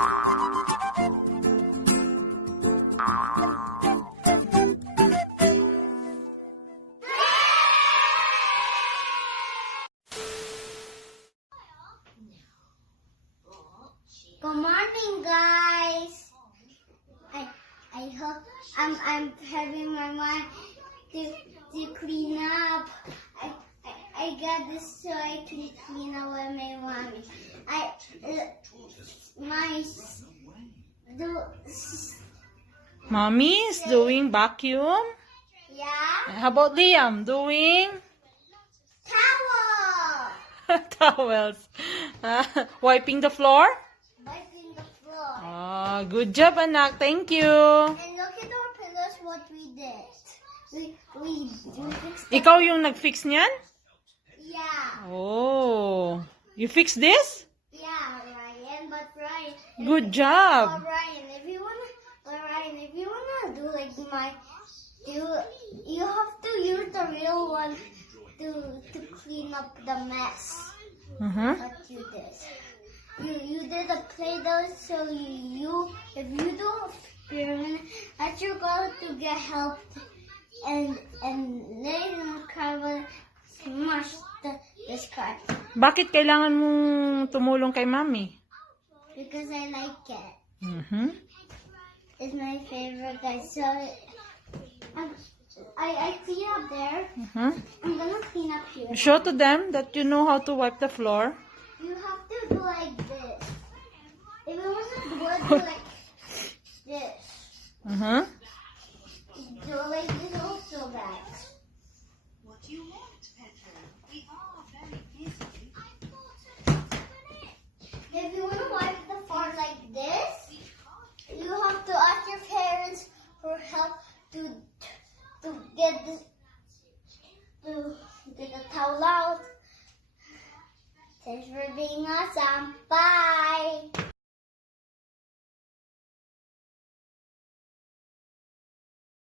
Good morning, guys. I hope I'm having my mind to clean up. I got this so I can clean up with my mommy. Mommy is doing vacuum. Yeah. How about Liam doing Towel. towels? Wiping the floor? Wiping the floor. Ah, good job, anak. Thank you. And look at our pillows. What we did. We fixed. Ikaw yung nag-fix niyan? Yeah. Oh, you fix this? Yeah, Ryan. But Ryan. Good job. Ryan, if you wanna do like you have to use the real one to clean up the mess. What you did. You did a Play-Doh, so if you do experiment, that you're going to get help and then cover smash this car Bakit kailangan mong tumulong kay Mami? because I like it. It's my favorite, guys. So I clean up there. I'm gonna clean up here. Show to them that you know how to wipe the floor. You have to do like this. If you want to do like this, do like this also, guys. What do you want, Pedro? We are very busy. If you want to wipe the floor like this, you have to ask your parents for help to get the towel out. Thanks for being awesome. Bye.